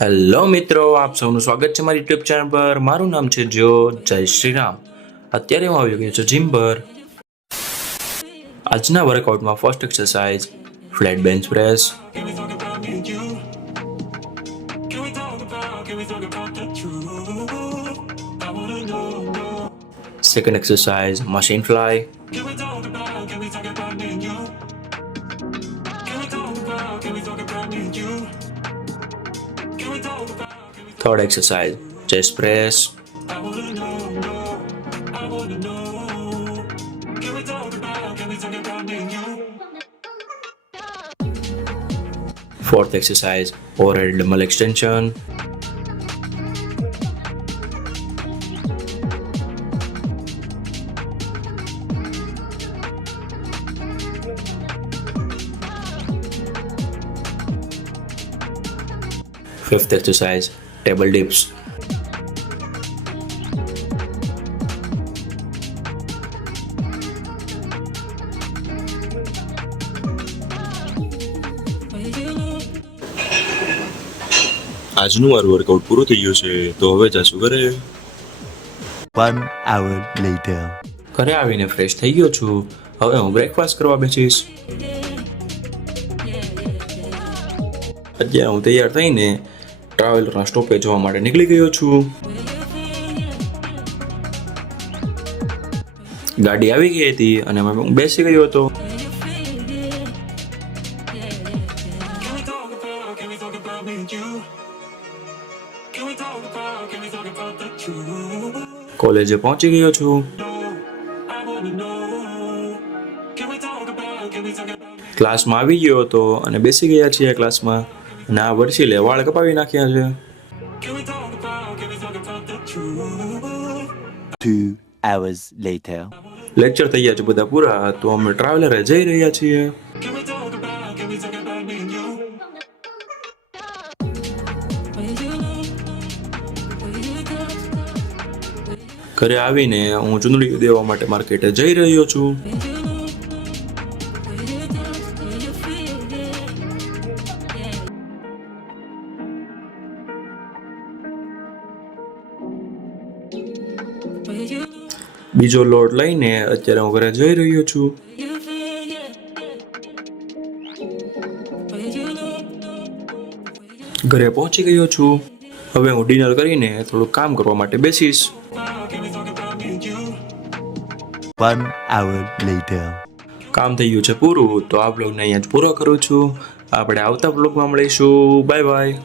હેલો મિત્રો, આપ સૌનું સ્વાગત છે મારી યુટ્યુબ ચેનલ પર. મારું નામ છે જો. જય શ્રી રામ. અત્યારે હું આવી ગયો છું જીમ પર. આજના વર્કઆઉટમાં first exercise flat bench press, second exercise machine fly, third exercise chest press, fourth exercise overhead dumbbell extension, fifth exercise table dips, આજનું મારું વર્કઆઉટ પૂરું થઈ ગયું છે, તો હવે જાશું ઘરે. 1 hour later. ઘરે આવીને ફ્રેશ થઈ ગયો છું. હવે હું બ્રેકફાસ્ટ કરવા બેસીશ. અત્યારે હું તૈયાર થઈને ટ્રાવેલરના સ્ટોપે જવા માટે નીકળી ગયો છું. ગાડી આવી ગઈ હતી અને હું બેસી ગયો હતો. કોલેજે પહોંચી ગયો છું. ક્લાસમાં આવી ગયો હતો અને બેસી ગયા છીએ ક્લાસમાં. અને આ વર્ષીલે વાળ કપાવી નાખ્યા છે. 2 hours later. લેક્ચર થઈ ગયા છે બધા પૂરા, તો અમે ટ્રાવેલરે જઈ રહ્યા છીએ. ઘરે આવીને હું ચૂંદડી દેવા માટે માર્કેટે જઈ રહ્યો છું. બીજો લોડ લઈને અત્યારે હું ઘરે જઈ રહ્યો છું. ઘરે પહોંચી ગયો છું. હવે હું ડિનર કરીને થોડું કામ કરવા માટે બેસીશ. 1 hour later. કામ થઈ ગયું છે પૂરું, તો આ બ્લોગને અહીંયા જ પૂરો કરું છું. આપણે આવતા બ્લોગમાં મળીશું. Bye bye.